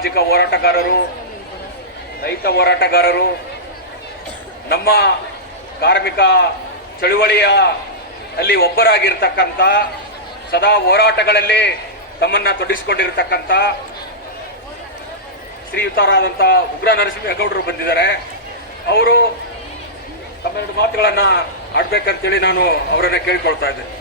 ಸಾಮಾಜಿಕ ಹೋರಾಟಗಾರರು, ರೈತ ಹೋರಾಟಗಾರರು, ನಮ್ಮ ಕಾರ್ಮಿಕ ಚಳುವಳಿಯ ಅಲ್ಲಿ ಒಬ್ಬರಾಗಿರ್ತಕ್ಕಂಥ, ಸದಾ ಹೋರಾಟಗಳಲ್ಲಿ ತಮ್ಮನ್ನು ತೊಡಗಿಸಿಕೊಂಡಿರ್ತಕ್ಕಂಥ ಶ್ರೀಯುತರಾದಂಥ ಉಗ್ರ ನರಸಿಂಹೇಗೌಡರು ಬಂದಿದ್ದಾರೆ. ಅವರು ತಮ್ಮೆರಡು ಮಾತುಗಳನ್ನು ಆಡ್ಬೇಕಂತೇಳಿ ನಾನು ಅವರನ್ನ ಕೇಳಿಕೊಳ್ತಾ ಇದ್ದೇನೆ.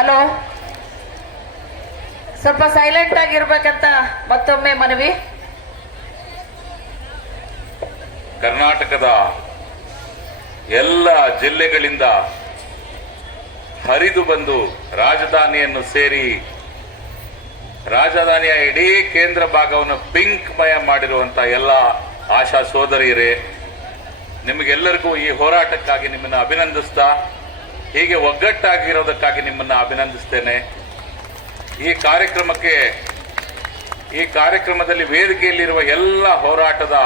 ಹಲೋ, ಸ್ವಲ್ಪ ಸೈಲೆಂಟ್ ಆಗಿರ್ಬೇಕಂತ ಮತ್ತೊಮ್ಮೆ ಮನವಿ. ಕರ್ನಾಟಕದ ಎಲ್ಲ ಜಿಲ್ಲೆಗಳಿಂದ ಹರಿದು ಬಂದು ರಾಜಧಾನಿಯನ್ನು ಸೇರಿ ರಾಜಧಾನಿಯ ಇಡೀ ಕೇಂದ್ರ ಭಾಗವನ್ನು ಪಿಂಕ್ಮಯ ಮಾಡಿರುವಂತ ಎಲ್ಲ ಆಶಾ ಸೋದರಿಯರೇ, ನಿಮಗೆಲ್ಲರಿಗೂ ಈ ಹೋರಾಟಕ್ಕಾಗಿ ನಿಮ್ಮನ್ನು ಅಭಿನಂದಿಸ್ತಾ, ಹೀಗೆ ಒಗ್ಗಟ್ಟಾಗಿರೋದಕ್ಕಾಗಿ ನಿಮ್ಮನ್ನು ಅಭಿನಂದಿಸ್ತೇನೆ. ಈ ಕಾರ್ಯಕ್ರಮದಲ್ಲಿ ವೇದಿಕೆಯಲ್ಲಿರುವ ಎಲ್ಲ ಹೋರಾಟದ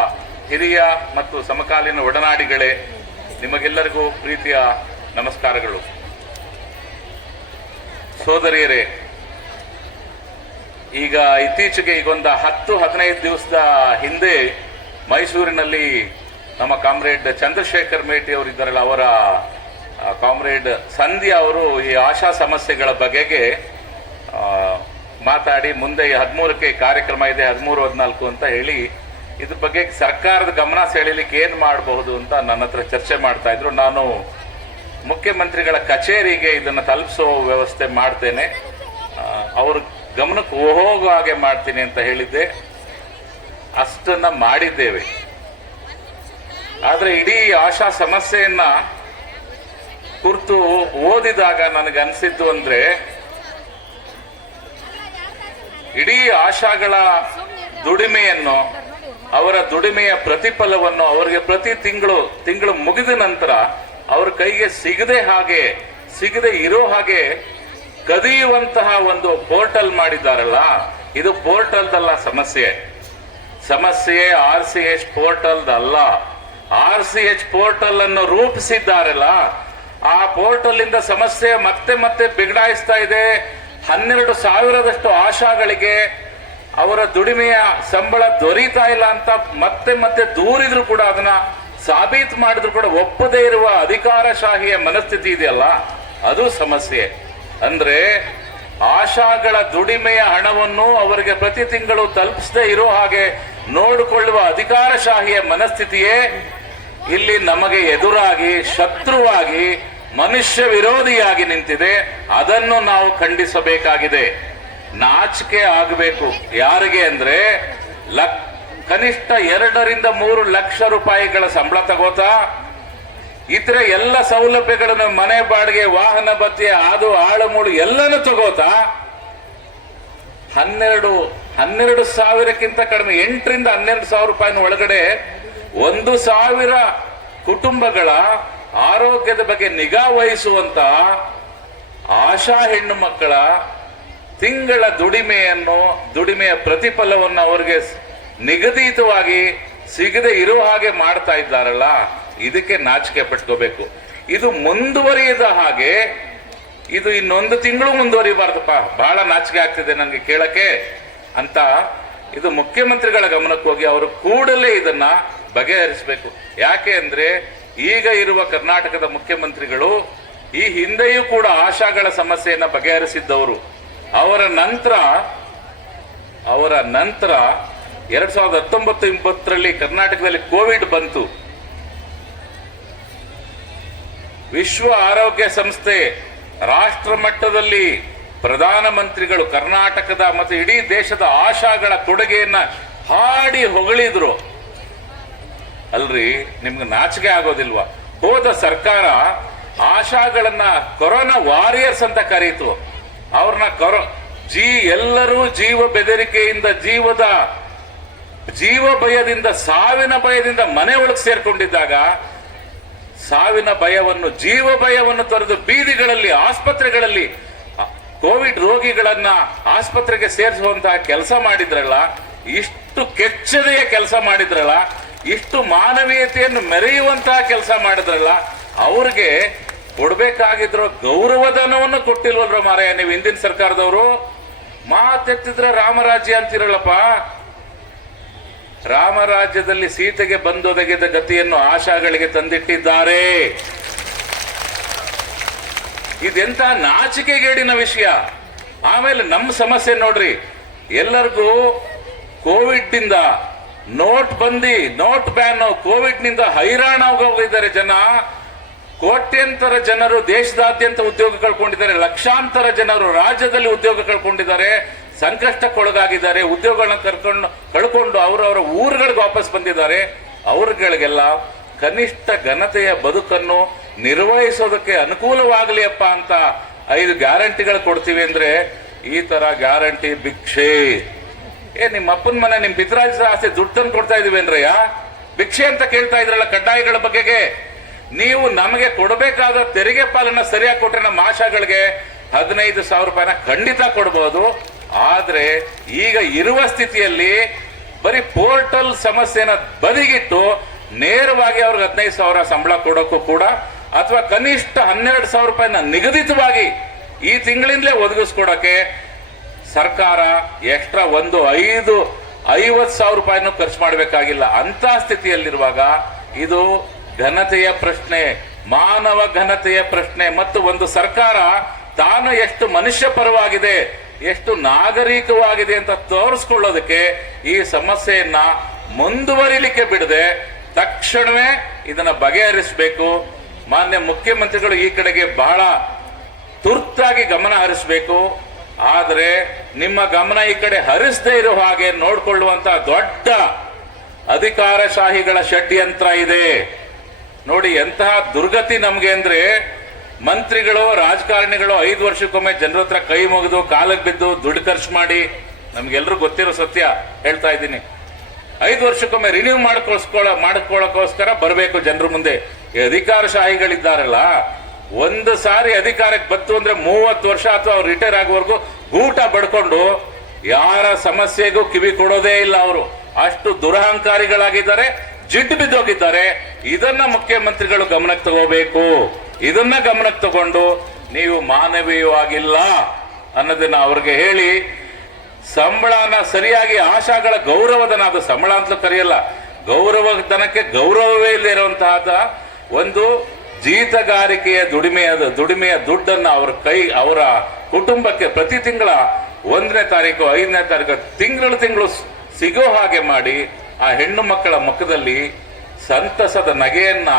ಹಿರಿಯ ಮತ್ತು ಸಮಕಾಲೀನ ಒಡನಾಡಿಗಳೇ, ನಿಮಗೆಲ್ಲರಿಗೂ ಪ್ರೀತಿಯ ನಮಸ್ಕಾರಗಳು. ಸೋದರಿಯರೇ, ಈಗ ಇತ್ತೀಚೆಗೆ ಈಗೊಂದು 10-15 ದಿವಸದ ಹಿಂದೆ ಮೈಸೂರಿನಲ್ಲಿ ನಮ್ಮ ಕಾಮ್ರೇಡ್ ಚಂದ್ರಶೇಖರ್ ಮೇಟಿ ಅವರು ಇದ್ದಾರಲ್ಲ, ಅವರ ಕಾಮ್ರೇಡ್ ಸಂಧ್ಯಾ ಅವರು ಈ ಆಶಾ ಸಮಸ್ಯೆಗಳ ಬಗೆಗೆ ಮಾತಾಡಿ, ಮುಂದೆ 13ಕ್ಕೆ ಕಾರ್ಯಕ್ರಮ ಇದೆ, 13-14 ಅಂತ ಹೇಳಿ ಇದ್ರ ಬಗ್ಗೆ ಸರ್ಕಾರದ ಗಮನ ಸೆಳೆಯಲಿಕ್ಕೆ ಏನು ಮಾಡಬಹುದು ಅಂತ ನನ್ನ ಹತ್ರ ಚರ್ಚೆ ಮಾಡ್ತಾ ಇದ್ರು. ನಾನು ಮುಖ್ಯಮಂತ್ರಿಗಳ ಕಚೇರಿಗೆ ಇದನ್ನು ತಲುಪಿಸೋ ವ್ಯವಸ್ಥೆ ಮಾಡ್ತೇನೆ, ಅವ್ರ ಗಮನಕ್ಕೆ ಹೋಗೋ ಹಾಗೆ ಮಾಡ್ತೀನಿ ಅಂತ ಹೇಳಿದ್ದೆ. ಅಷ್ಟನ್ನ ಮಾಡಿದ್ದೇವೆ. ಆದರೆ ಇಡೀ ಆಶಾ ಸಮಸ್ಯೆಯನ್ನ ಕುರಿತು ಓದಿದಾಗ ನನಗನ್ಸಿದ್ದು ಅಂದ್ರೆ, ಇಡೀ ಆಶಾಗಳ ದುಡಿಮೆಯನ್ನು, ಅವರ ದುಡಿಮೆಯ ಪ್ರತಿಫಲವನ್ನು ಅವರಿಗೆ ಪ್ರತಿ ತಿಂಗಳು ಮುಗಿದ ನಂತರ ಅವ್ರ ಕೈಗೆ ಸಿಗದೆ ಇರೋ ಹಾಗೆ ಕದಿಯುವಂತಹ ಒಂದು ಪೋರ್ಟಲ್ ಮಾಡಿದ್ದಾರಲ್ಲ, ಇದು ಪೋರ್ಟಲ್ದಲ್ಲ ಸಮಸ್ಯೆ. RCH ಪೋರ್ಟಲ್ದಲ್ಲ. RCH ಪೋರ್ಟಲ್ ಅನ್ನು ರೂಪಿಸಿದ್ದಾರಲ್ಲ, ಆ ಪೋರ್ಟಲ್ ಇಂದ ಸಮಸ್ಯೆ ಮತ್ತೆ ಬಿಗಡಾಯಿಸ್ತಾ ಇದೆ. 12,000ದಷ್ಟು ಆಶಾಗಳಿಗೆ ಅವರ ದುಡಿಮೆಯ ಸಂಬಳ ದೊರೀತಾ ಇಲ್ಲ ಅಂತ ಮತ್ತೆ ದೂರಿದ್ರು ಕೂಡ, ಅದನ್ನ ಸಾಬೀತು ಮಾಡಿದ್ರು ಕೂಡ ಒಪ್ಪದೇ ಇರುವ ಅಧಿಕಾರಶಾಹಿಯ ಮನಸ್ಥಿತಿ ಇದೆಯಲ್ಲ, ಅದು ಸಮಸ್ಯೆ. ಅಂದ್ರೆ ಆಶಾಗಳ ದುಡಿಮೆಯ ಹಣವನ್ನು ಅವರಿಗೆ ಪ್ರತಿ ತಿಂಗಳು ತಲುಪಿಸದೇ ಇರೋ ಹಾಗೆ ನೋಡಿಕೊಳ್ಳುವ ಅಧಿಕಾರಶಾಹಿಯ ಮನಸ್ಥಿತಿಯೇ ಇಲ್ಲಿ ನಮಗೆ ಎದುರಾಗಿ, ಶತ್ರುವಾಗಿ, ಮನುಷ್ಯ ವಿರೋಧಿಯಾಗಿ ನಿಂತಿದೆ. ಅದನ್ನು ನಾವು ಖಂಡಿಸಬೇಕಾಗಿದೆ. ನಾಚಿಕೆ ಆಗಬೇಕು. ಯಾರಿಗೆ ಅಂದ್ರೆ, ಕನಿಷ್ಠ 2-3 ಲಕ್ಷ ರೂಪಾಯಿಗಳ ಸಂಬಳ ತಗೋತಾ, ಇತರ ಎಲ್ಲ ಸೌಲಭ್ಯಗಳನ್ನು, ಮನೆ ಬಾಡಿಗೆ, ವಾಹನ ಭತ್ಯೆ, ಅದು ಆಳುಮೂಳು ಎಲ್ಲನೂ ತಗೋತಾ 12,000ಕ್ಕಿಂತ ಕಡಿಮೆ, 8,000-12,000 ರೂಪಾಯಿನ ಒಳಗಡೆ 1,000 ಕುಟುಂಬಗಳ ಆರೋಗ್ಯದ ಬಗ್ಗೆ ನಿಗಾ ವಹಿಸುವಂತ ಆಶಾ ಹೆಣ್ಣು ಮಕ್ಕಳ ತಿಂಗಳ ದುಡಿಮೆಯ ಪ್ರತಿಫಲವನ್ನು ಅವರಿಗೆ ನಿಗದಿತವಾಗಿ ಸಿಗದೆ ಇರೋ ಹಾಗೆ ಮಾಡ್ತಾ ಇದ್ದಾರಲ್ಲ, ಇದಕ್ಕೆ ನಾಚಿಕೆ ಪಟ್ಕೋಬೇಕು. ಇದು ಮುಂದುವರಿಯದ ಹಾಗೆ, ಇದು ಇನ್ನೊಂದು ತಿಂಗಳು ಮುಂದುವರಿಬಾರ್ದಪ್ಪ, ಬಹಳ ನಾಚಿಕೆ ಆಗ್ತಿದೆ ನನಗೆ ಕೇಳಕ್ಕೆ ಅಂತ ಇದು ಮುಖ್ಯಮಂತ್ರಿಗಳ ಗಮನಕ್ಕೆ ಹೋಗಿ ಅವರು ಕೂಡಲೇ ಇದನ್ನ ಬಗೆಹರಿಸಬೇಕು. ಯಾಕೆ ಅಂದ್ರೆ, ಈಗ ಇರುವ ಕರ್ನಾಟಕದ ಮುಖ್ಯಮಂತ್ರಿಗಳು ಈ ಹಿಂದೆಯೂ ಕೂಡ ಆಶಾಗಳ ಸಮಸ್ಯೆಯನ್ನ ಬಗೆಹರಿಸಿದ್ದವರು. ಅವರ ನಂತರ 2019-20 ಕರ್ನಾಟಕದಲ್ಲಿ ಕೋವಿಡ್ ಬಂತು. ವಿಶ್ವ ಆರೋಗ್ಯ ಸಂಸ್ಥೆ ರಾಷ್ಟ್ರ ಮಟ್ಟದಲ್ಲಿ ಪ್ರಧಾನಮಂತ್ರಿಗಳು ಕರ್ನಾಟಕದ ಮತ್ತು ಇಡೀ ದೇಶದ ಆಶಾಗಳ ಕೊಡುಗೆಯನ್ನ ಹಾಡಿ ಹೊಗಳಿದ್ರು. ಅಲ್ರಿ, ನಿಮ್ಗೆ ನಾಚಿಕೆ ಆಗೋದಿಲ್ವಾ? ಹೋದ ಸರ್ಕಾರ ಆಶಾಗಳನ್ನ ಕೊರೋನಾ ವಾರಿಯರ್ಸ್ ಅಂತ ಕರೀತು. ಅವ್ರನ್ನ ಎಲ್ಲರೂ ಜೀವ ಬೆದರಿಕೆಯಿಂದ, ಜೀವ ಭಯದಿಂದ, ಸಾವಿನ ಭಯದಿಂದ ಮನೆ ಒಳಗೆ ಸೇರ್ಕೊಂಡಿದ್ದಾಗ, ಸಾವಿನ ಭಯವನ್ನು, ಜೀವ ಭಯವನ್ನು ತೊರೆದು ಬೀದಿಗಳಲ್ಲಿ, ಆಸ್ಪತ್ರೆಗಳಲ್ಲಿ ಕೋವಿಡ್ ರೋಗಿಗಳನ್ನ ಆಸ್ಪತ್ರೆಗೆ ಸೇರಿಸುವಂತಹ ಕೆಲಸ ಮಾಡಿದ್ರಲ್ಲ, ಇಷ್ಟು ಕೆಚ್ಚದೆಯ ಕೆಲಸ ಮಾಡಿದ್ರಲ್ಲ, ಇಷ್ಟು ಮಾನವೀಯತೆಯನ್ನು ಮೆರೆಯುವಂತಹ ಕೆಲಸ ಮಾಡಿದ್ರಲ್ಲ, ಅವ್ರಿಗೆ ಕೊಡ್ಬೇಕಾಗಿದ್ರು ಗೌರವಧನವನ್ನು ಕೊಟ್ಟಿಲ್ವಲ್ರ ಮಾರಾಯ ನೀವು ಹಿಂದಿನ ಸರ್ಕಾರದವರು. ಮಾತೆತ್ತಿದ್ರೆ ರಾಮರಾಜ್ಯ ಅಂತಿರಲ್ಲಪ್ಪ. ರಾಮರಾಜ್ಯದಲ್ಲಿ ಸೀತೆಗೆ ಬಂದೊದಗಿದ ಗತಿಯನ್ನು ಆಶಾಗಳಿಗೆ ತಂದಿಟ್ಟಿದ್ದಾರೆ. ಇದೆಂತ ನಾಚಿಕೆಗೇಡಿನ ವಿಷಯ. ಆಮೇಲೆ ನಮ್ಮ ಸಮಸ್ಯೆ ನೋಡ್ರಿ, ಎಲ್ಲರಿಗೂ ಕೋವಿಡ್ ನಿಂದ ನೋಟ್ ಬಂದಿ, ನೋಟ್ ಬ್ಯಾನ್, ಕೋವಿಡ್ ನಿಂದ ಹೈರಾಣ ಹೋಗಿದ್ದಾರೆ ಜನ. ಕೋಟ್ಯಂತರ ಜನರು ದೇಶದಾದ್ಯಂತ ಉದ್ಯೋಗ ಕಳ್ಕೊಂಡಿದ್ದಾರೆ, ಲಕ್ಷಾಂತರ ಜನರು ರಾಜ್ಯದಲ್ಲಿ ಉದ್ಯೋಗ ಕಳ್ಕೊಂಡಿದ್ದಾರೆ, ಸಂಕಷ್ಟಕ್ಕೊಳಗಾಗಿದ್ದಾರೆ, ಉದ್ಯೋಗಗಳನ್ನ ಕಳ್ಕೊಂಡು ಅವರವರ ಊರುಗಳಿಗೆ ವಾಪಸ್ ಬಂದಿದ್ದಾರೆ. ಅವ್ರಗಳಿಗೆಲ್ಲ ಕನಿಷ್ಠ ಘನತೆಯ ಬದುಕನ್ನು ನಿರ್ವಹಿಸೋದಕ್ಕೆ ಅನುಕೂಲವಾಗಲಿ ಅಪ್ಪ ಅಂತ 5 ಗ್ಯಾರಂಟಿಗಳು ಕೊಡ್ತೀವಿ ಅಂದ್ರೆ ಈ ತರ ಗ್ಯಾರಂಟಿ ಭಿಕ್ಷೆ. ನಿಮ್ಮ ಅಪ್ಪನ ಮನೆ ನಿಮ್ ಪಿತರಾಜ ಆಸ್ತಿ ದುಡ್ಡು ತಂದು ಕೊಡ್ತಾ ಇದೀವಿ ಅಂದ್ರಯ್ಯ, ಭಿಕ್ಷೆ ಅಂತ ಕೇಳ್ತಾ ಇದ್ರಲ್ಲ ಕಡ್ಡಾಯಗಳ ಬಗೆಗೆ. ನೀವು ನಮಗೆ ಕೊಡಬೇಕಾದ ತೆರಿಗೆ ಪಾಲನ್ನ ಸರಿಯಾಗಿ ಕೊಟ್ರೆ ನಮ್ಮ ಆಶಾಗಳಿಗೆ 15,000 ರೂಪಾಯಿನ ಖಂಡಿತ ಕೊಡಬಹುದು. ಆದ್ರೆ ಈಗ ಇರುವ ಸ್ಥಿತಿಯಲ್ಲಿ ಬರೀ ಪೋರ್ಟಲ್ ಸಮಸ್ಯೆನ ಬದಿಗಿಟ್ಟು ನೇರವಾಗಿ ಅವ್ರಿಗೆ 15,000 ಸಂಬಳ ಕೊಡೋಕ್ಕೂ ಕೂಡ, ಅಥವಾ ಕನಿಷ್ಠ 12,000 ರೂಪಾಯಿನ ನಿಗದಿತವಾಗಿ ಈ ತಿಂಗಳಿಂದಲೇ ಒದಗಿಸ್ಕೊಡಕ್ಕೆ ಸರ್ಕಾರ ಎಕ್ಸ್ಟ್ರಾ 50,000 ರೂಪಾಯಿನೂ ಖರ್ಚು ಮಾಡಬೇಕಾಗಿಲ್ಲ. ಅಂತ ಸ್ಥಿತಿಯಲ್ಲಿರುವಾಗ ಇದು ಘನತೆಯ ಪ್ರಶ್ನೆ, ಮಾನವ ಘನತೆಯ ಪ್ರಶ್ನೆ. ಮತ್ತು ಒಂದು ಸರ್ಕಾರ ತಾನು ಎಷ್ಟು ಮನುಷ್ಯ ಪರವಾಗಿದೆ, ಎಷ್ಟು ನಾಗರಿಕವಾಗಿದೆ ಅಂತ ತೋರಿಸ್ಕೊಳ್ಳೋದಕ್ಕೆ ಈ ಸಮಸ್ಯೆಯನ್ನ ಮುಂದುವರಿಲಿಕ್ಕೆ ಬಿಡದೆ ತಕ್ಷಣವೇ ಇದನ್ನ ಬಗೆಹರಿಸಬೇಕು. ಮಾನ್ಯ ಮುಖ್ಯಮಂತ್ರಿಗಳು ಈ ಕಡೆಗೆ ಬಹಳ ತುರ್ತಾಗಿ ಗಮನ ಹರಿಸಬೇಕು. ಆದರೆ ನಿಮ್ಮ ಗಮನ ಈ ಕಡೆ ಹರಿಸದೇ ಇರೋ ಹಾಗೆ ನೋಡ್ಕೊಳ್ಳುವಂತ ದೊಡ್ಡ ಅಧಿಕಾರಶಾಹಿಗಳ ಷಡ್ಯಂತ್ರ ಇದೆ. ನೋಡಿ ಎಂತಹ ದುರ್ಗತಿ ನಮ್ಗೆ ಅಂದ್ರೆ, ಮಂತ್ರಿಗಳು ರಾಜಕಾರಣಿಗಳು 5 ವರ್ಷಕ್ಕೊಮ್ಮೆ ಜನರ ಹತ್ರ ಕೈ ಮುಗಿದು ಕಾಲಕ್ಕೆ ಬಿದ್ದು ದುಡ್ಡು ಖರ್ಚು ಮಾಡಿ, ನಮ್ಗೆಲ್ರೂ ಗೊತ್ತಿರೋ ಸತ್ಯ ಹೇಳ್ತಾ ಇದ್ದೀನಿ, 5 ವರ್ಷಕ್ಕೊಮ್ಮೆ ರಿನ್ಯೂ ಮಾಡ್ಕೊಳ್ಳೋಕೋಸ್ಕರ ಬರಬೇಕು ಜನರ ಮುಂದೆ. ಈ ಅಧಿಕಾರಶಾಹಿಗಳಿದ್ದಾರಲ್ಲ, ಒಂದು ಸಾರಿ ಅಧಿಕಾರಕ್ಕೆ ಬತ್ತು ಅಂದ್ರೆ 30 ವರ್ಷ ಅಥವಾ ಅವ್ರು ರಿಟೈರ್ ಆಗುವವರೆಗೂ ಗೂಟ ಬಡ್ಕೊಂಡು ಯಾರ ಸಮಸ್ಯೆಗೂ ಕಿವಿ ಕೊಡೋದೇ ಇಲ್ಲ. ಅವರು ಅಷ್ಟು ದುರಹಂಕಾರಿಗಳಾಗಿದ್ದಾರೆ, ಜಿಡ್ಡು ಬಿದ್ದೋಗಿದ್ದಾರೆ. ಇದನ್ನ ಮುಖ್ಯಮಂತ್ರಿಗಳು ಗಮನಕ್ಕೆ ತಗೋಬೇಕು. ಇದನ್ನ ಗಮನಕ್ಕೆ ತಗೊಂಡು ನೀವು ಮಾನವೀಯವಾಗಿಲ್ಲ ಅನ್ನೋದನ್ನ ಅವ್ರಿಗೆ ಹೇಳಿ, ಸಂಬಳನ ಸರಿಯಾಗಿ ಆಶಾಗಳ ಗೌರವಧನ, ಅದು ಸಂಬಳ ಅಂತಲೂ ಕರೆಯಲ್ಲ, ಗೌರವಧನಕ್ಕೆ ಗೌರವವೇ ಇಲ್ಲದಿರುವಂತಹ ಒಂದು ಜೀತಗಾರಿಕೆಯ ದುಡಿಮೆಯ ದುಡ್ಡನ್ನು ಅವರ ಕುಟುಂಬಕ್ಕೆ ಪ್ರತಿ ತಿಂಗಳ 1ನೇ ತಾರೀಕು 5ನೇ ತಾರೀಕು ತಿಂಗಳು ಸಿಗೋ ಹಾಗೆ ಮಾಡಿ, ಆ ಹೆಣ್ಣು ಮಕ್ಕಳ ಮುಖದಲ್ಲಿ ಸಂತಸದ ನಗೆಯನ್ನ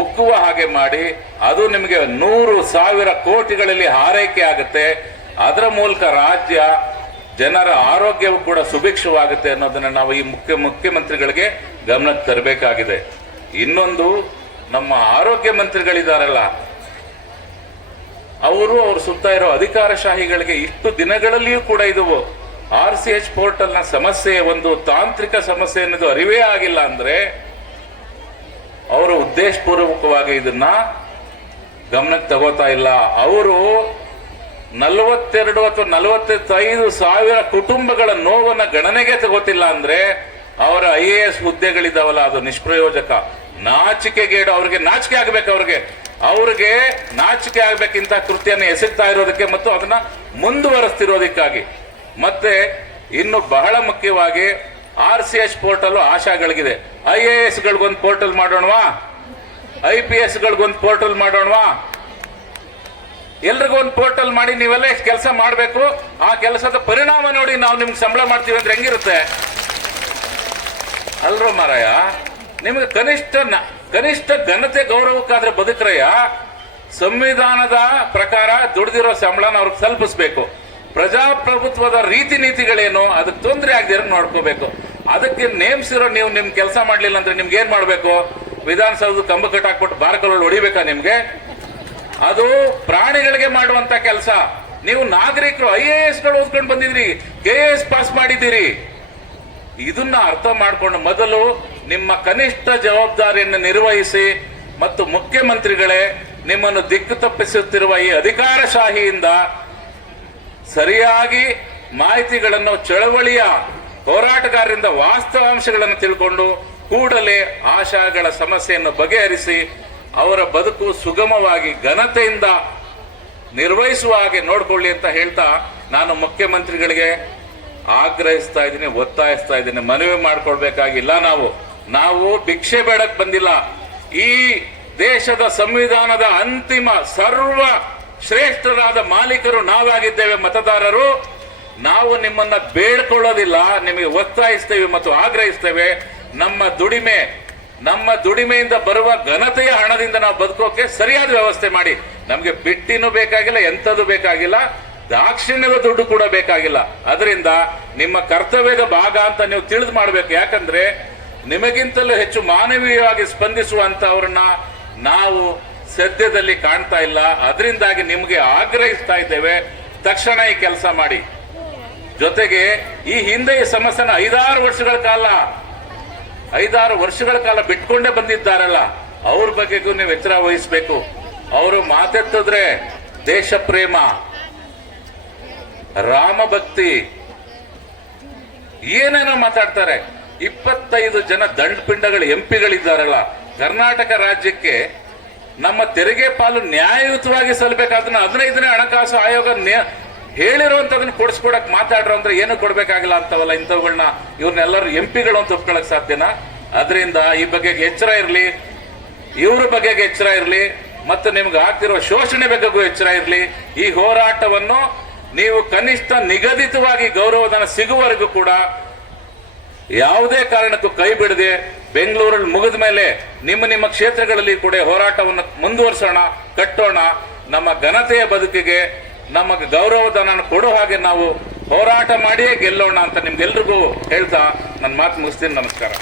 ಉಕ್ಕುವ ಹಾಗೆ ಮಾಡಿ, ಅದು ನಿಮಗೆ 100,000 ಕೋಟಿಗಳಲ್ಲಿ ಹಾರೈಕೆ ಆಗುತ್ತೆ. ಅದರ ಮೂಲಕ ರಾಜ್ಯ ಜನರ ಆರೋಗ್ಯವೂ ಕೂಡ ಸುಭಿಕ್ಷವಾಗುತ್ತೆ ಅನ್ನೋದನ್ನ ನಾವು ಈ ಮುಖ್ಯಮಂತ್ರಿಗಳಿಗೆ ಗಮನಕ್ಕೆ ತರಬೇಕಾಗಿದೆ. ಇನ್ನೊಂದು, ನಮ್ಮ ಆರೋಗ್ಯ ಮಂತ್ರಿಗಳಿದಾರಲ್ಲ, ಅವ್ರ ಸುತ್ತ ಇರೋ ಅಧಿಕಾರಶಾಹಿಗಳಿಗೆ ಇಷ್ಟು ದಿನಗಳಲ್ಲಿಯೂ ಕೂಡ ಇದು RCH ಪೋರ್ಟಲ್ ನ ಸಮಸ್ಯೆ, ಒಂದು ತಾಂತ್ರಿಕ ಸಮಸ್ಯೆ ಅನ್ನೋದು ಅರಿವೇ ಆಗಿಲ್ಲ ಅಂದ್ರೆ, ಅವರು ಉದ್ದೇಶಪೂರ್ವಕವಾಗಿ ಇದನ್ನ ಗಮನಕ್ಕೆ ತಗೋತಾ ಇಲ್ಲ. ಅವರು 42 ಅಥವಾ 45 ಸಾವಿರ ಕುಟುಂಬಗಳ ನೋವನ್ನ ಗಣನೆಗೆ ತಗೋತಿಲ್ಲ ಅಂದ್ರೆ ಅವರ IAS ಹುದ್ದೆಗಳಿದಾವಲ್ಲ, ಅದು ನಿಷ್ಪ್ರಯೋಜಕ. ನಾಚಿಕೆಗೇಡು. ಅವ್ರಿಗೆ ನಾಚಿಕೆ ಆಗ್ಬೇಕು, ಅವ್ರಿಗೆ ನಾಚಿಕೆ ಆಗ್ಬೇಕಿಂತ ಕೃತ್ಯನ ಎಸಗ್ತಾ ಇರೋದಕ್ಕೆ ಮತ್ತು ಅದನ್ನ ಮುಂದುವರೆಸ್ತಿರೋದಕ್ಕಾಗಿ. ಮತ್ತೆ ಇನ್ನು ಬಹಳ ಮುಖ್ಯವಾಗಿ RCH ಪೋರ್ಟಲ್ ಆಶಾಗಳಿಗಿದೆ. IAS ಗಳಿಗೊಂದು ಪೋರ್ಟಲ್ ಮಾಡೋಣವಾ, IPS ಗಳಿಗೊಂದು ಪೋರ್ಟಲ್ ಮಾಡೋಣವಾ, ಎಲ್ರಿಗೂ ಒಂದು ಪೋರ್ಟಲ್ ಮಾಡಿ ನೀವೆಲ್ಲ ಎಷ್ಟು ಕೆಲಸ ಮಾಡಬೇಕು, ಆ ಕೆಲಸದ ಪರಿಣಾಮ ನೋಡಿ ನಾವು ನಿಮ್ಗೆ ಸಂಬಳ ಮಾಡ್ತೀವಿ ಅಂದ್ರೆ ಹೆಂಗಿರುತ್ತೆ ಅಲ್ರೋ ಮಾರಾಯ. ನಿಮಗೆ ಕನಿಷ್ಠ ಘನತೆ ಗೌರವಕ್ಕಾದ್ರೆ ಬದುಕ್ರಯ್ಯ. ಸಂವಿಧಾನದ ಪ್ರಕಾರ ದುಡ್ದಿರೋ ಸಂಬಳನ ಅವ್ರಿಗೆ ತಲುಪಿಸ್ಬೇಕು. ಪ್ರಜಾಪ್ರಭುತ್ವದ ರೀತಿ ನೀತಿಗಳೇನು ಅದಕ್ಕೆ ತೊಂದರೆ ಆಗದಿರೋ ನೋಡ್ಕೋಬೇಕು. ಅದಕ್ಕೆ ನೇಮಿಸಿರೋ ನೀವು ನಿಮ್ ಕೆಲಸ ಮಾಡ್ಲಿಲ್ಲ ಅಂದ್ರೆ ನಿಮ್ಗೆ ಏನ್ ಮಾಡ್ಬೇಕು? ವಿಧಾನಸೌಧ ಕಂಬ ಕಟ್ಟಾಕ್ಬಿಟ್ಟು ಬಾರ್ಕಲ್ಲಿ ಹೊಡಿಬೇಕಾ ನಿಮ್ಗೆ? ಅದು ಪ್ರಾಣಿಗಳಿಗೆ ಮಾಡುವಂತ ಕೆಲಸ. ನೀವು ನಾಗರಿಕರು IAS ಗಳು ಓದ್ಕೊಂಡು ಬಂದಿದ್ರಿ, KS ಪಾಸ್ ಮಾಡಿದ್ದೀರಿ. ಇದನ್ನ ಅರ್ಥ ಮಾಡ್ಕೊಂಡು ಮೊದಲು ನಿಮ್ಮ ಕನಿಷ್ಠ ಜವಾಬ್ದಾರಿಯನ್ನು ನಿರ್ವಹಿಸಿ. ಮತ್ತು ಮುಖ್ಯಮಂತ್ರಿಗಳೇ, ನಿಮ್ಮನ್ನು ದಿಕ್ಕು ತಪ್ಪಿಸುತ್ತಿರುವ ಈ ಅಧಿಕಾರಶಾಹಿಯಿಂದ ಸರಿಯಾಗಿ ಮಾಹಿತಿಗಳನ್ನು, ಚಳವಳಿಯ ಹೋರಾಟಗಾರರಿಂದ ವಾಸ್ತವಾಂಶಗಳನ್ನು ತಿಳ್ಕೊಂಡು ಕೂಡಲೇ ಆಶಾಗಳ ಸಮಸ್ಯೆಯನ್ನು ಬಗೆಹರಿಸಿ ಅವರ ಬದುಕು ಸುಗಮವಾಗಿ ಘನತೆಯಿಂದ ನಿರ್ವಹಿಸುವ ಹಾಗೆ ನೋಡ್ಕೊಳ್ಳಿ ಅಂತ ಹೇಳ್ತಾ ನಾನು ಮುಖ್ಯಮಂತ್ರಿಗಳಿಗೆ ಆಗ್ರಹಿಸ್ತಾ ಇದ್ದೀನಿ, ಒತ್ತಾಯಿಸ್ತಾ ಇದ್ದೀನಿ. ಮನವಿ ಮಾಡ್ಕೊಳ್ಬೇಕಾಗಿಲ್ಲ. ನಾವು ಭಿಕ್ಷೆ ಬೇಡಕ್ ಬಂದಿಲ್ಲ. ಈ ದೇಶದ ಸಂವಿಧಾನದ ಅಂತಿಮ ಸರ್ವ ಶ್ರೇಷ್ಠರಾದ ಮಾಲೀಕರು ನಾವಾಗಿದ್ದೇವೆ, ಮತದಾರರು. ನಾವು ನಿಮ್ಮನ್ನ ಬೇಡ್ಕೊಳ್ಳೋದಿಲ್ಲ, ನಿಮಗೆ ಒತ್ತಾಯಿಸ್ತೇವೆ ಮತ್ತು ಆಗ್ರಹಿಸ್ತೇವೆ. ನಮ್ಮ ದುಡಿಮೆಯಿಂದ ಬರುವ ಘನತೆಯ ಹಣದಿಂದ ನಾವು ಬದುಕೋಕೆ ಸರಿಯಾದ ವ್ಯವಸ್ಥೆ ಮಾಡಿ. ನಮಗೆ ಬಿಟ್ಟಿನೂ ಬೇಕಾಗಿಲ್ಲ, ಎಂಥದ್ದು ಬೇಕಾಗಿಲ್ಲ, ದಾಕ್ಷಿಣ್ಯದ ದುಡ್ಡು ಕೂಡ ಬೇಕಾಗಿಲ್ಲ. ಅದರಿಂದ ನಿಮ್ಮ ಕರ್ತವ್ಯದ ಭಾಗ ಅಂತ ನೀವು ತಿಳಿದು ಮಾಡಬೇಕು. ಯಾಕಂದ್ರೆ ನಿಮಗಿಂತಲೂ ಹೆಚ್ಚು ಮಾನವೀಯವಾಗಿ ಸ್ಪಂದಿಸುವಂತವ್ರನ್ನ ನಾವು ಸದ್ಯದಲ್ಲಿ ಕಾಣ್ತಾ ಇಲ್ಲ. ಅದರಿಂದಾಗಿ ನಿಮಗೆ ಆಗ್ರಹಿಸ್ತಾ ಇದ್ದೇವೆ, ತಕ್ಷಣ ಈ ಕೆಲಸ ಮಾಡಿ. ಜೊತೆಗೆ ಈ ಹಿಂದೆ ಈ ಸಮಸ್ಯೆನ 5-6 ವರ್ಷಗಳ ಕಾಲ ಬಿಟ್ಕೊಂಡೇ ಬಂದಿದ್ದಾರಲ್ಲ, ಅವ್ರ ಬಗ್ಗೆಗೂ ನೀವು ಎಚ್ಚರ ವಹಿಸಬೇಕು. ಅವರು ಮಾತೆತ್ತಿದ್ರೆ ದೇಶ ಪ್ರೇಮ, ರಾಮ ಭಕ್ತಿ ಏನೇನೋ ಮಾತಾಡ್ತಾರೆ. 25 ಜನ ದಂಡಪಿಂಡಗಳು ಎಂಪಿಗಳಿದ್ದಾರಲ್ಲ, ಕರ್ನಾಟಕ ರಾಜ್ಯಕ್ಕೆ ನಮ್ಮ ತೆರಿಗೆ ಪಾಲು ನ್ಯಾಯಯುತವಾಗಿ ಸಲ್ಲಬೇಕಾದನ್ನ 15ನೇ ಹಣಕಾಸು ಆಯೋಗ ಹೇಳಿರುವಂತದನ್ನ ಕೊಡಿಸ್ಕೊಡಕ್ ಮಾತಾಡ್ರು ಅಂದ್ರೆ ಏನು ಕೊಡ್ಬೇಕಾಗಿಲ್ಲ ಅಂತವಲ್ಲ. ಇಂಥವುಗಳನ್ನ ಇವ್ರನ್ನೆಲ್ಲರೂ ಎಂಪಿಗಳು ಅಂತ ಒಪ್ಕೊಳಕ್ ಸಾಧ್ಯನಾ? ಅದರಿಂದ ಈ ಬಗೆಗೆ ಎಚ್ಚರ ಇರಲಿ, ಇವ್ರ ಬಗೆಗೆ ಎಚ್ಚರ ಇರಲಿ, ಮತ್ತು ನಿಮ್ಗೆ ಆಗ್ತಿರುವ ಶೋಷಣೆ ಬಗ್ಗೆಗೂ ಎಚ್ಚರ ಇರಲಿ. ಈ ಹೋರಾಟವನ್ನು ನೀವು ಕನಿಷ್ಠ ನಿಗದಿತವಾಗಿ ಗೌರವಧನ ಸಿಗುವವರೆಗೂ ಕೂಡ ಯಾವುದೇ ಕಾರಣಕ್ಕೂ ಕೈ ಬಿಡದೆ ಬೆಂಗಳೂರಲ್ಲಿ ಮುಗಿದ ಮೇಲೆ ನಿಮ್ಮ ಕ್ಷೇತ್ರಗಳಲ್ಲಿ ಕೂಡ ಹೋರಾಟವನ್ನು ಮುಂದುವರಿಸೋಣ, ಕಟ್ಟೋಣ. ನಮ್ಮ ಘನತೆಯ ಬದುಕಿಗೆ ನಮಗೆ ಗೌರವಧನ ಕೊಡೋ ಹಾಗೆ ನಾವು ಹೋರಾಟ ಮಾಡಿಯೇ ಗೆಲ್ಲೋಣ ಅಂತ ನಿಮ್ಗೆಲ್ರಿಗೂ ಹೇಳ್ತಾ ನನ್ನ ಮಾತು ಮುಗಿಸ್ತೀನಿ. ನಮಸ್ಕಾರ.